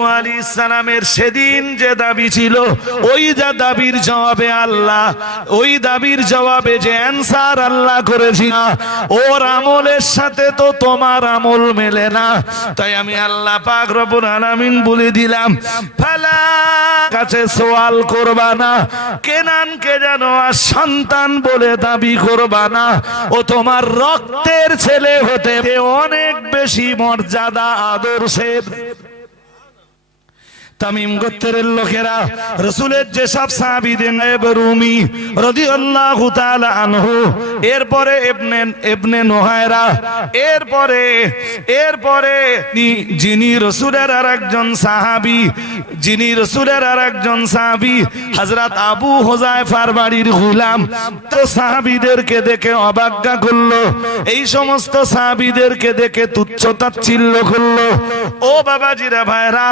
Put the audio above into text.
আলাইহিস সালামের সেদিন যে দাবি ছিল, ওই যা দাবির জবাবে আল্লাহ, ওই দাবির জবাবে যে অ্যানসার আল্লাহ করেছিল, ওর আমলের সাথে তো তোমার আমল মেলে না। তাই আমি আল্লাহ পাক রব্বুল আলামিন বলে দিলাম, ফালা কাছে সওয়াল করবা না, কেনানকে যেন আর সন্তান বলে দাবি করবা না। ও তোমার রক্তের ছেলে হতে অনেক বেশি মর্যাদা আদর্শের। তামিম গোত্রের লোকেরা রাসূলের যেসব সাহাবীদের নায়েব রুমি রাদিয়াল্লাহু তাআলা আনহু, এরপরে ইবনে নুহায়রা, এরপরে যিনি রাসূলের আরেকজন সাহাবী হযরত আবু হুযায়ফার বাড়ির গোলাম, তো সাহাবীদেরকে দেখে অবজ্ঞা করলো, এই সমস্ত সাহাবীদেরকে দেখে তুচ্ছ তাচ্ছিল্য করলো। ও বাবাজিরা, ভাইরা,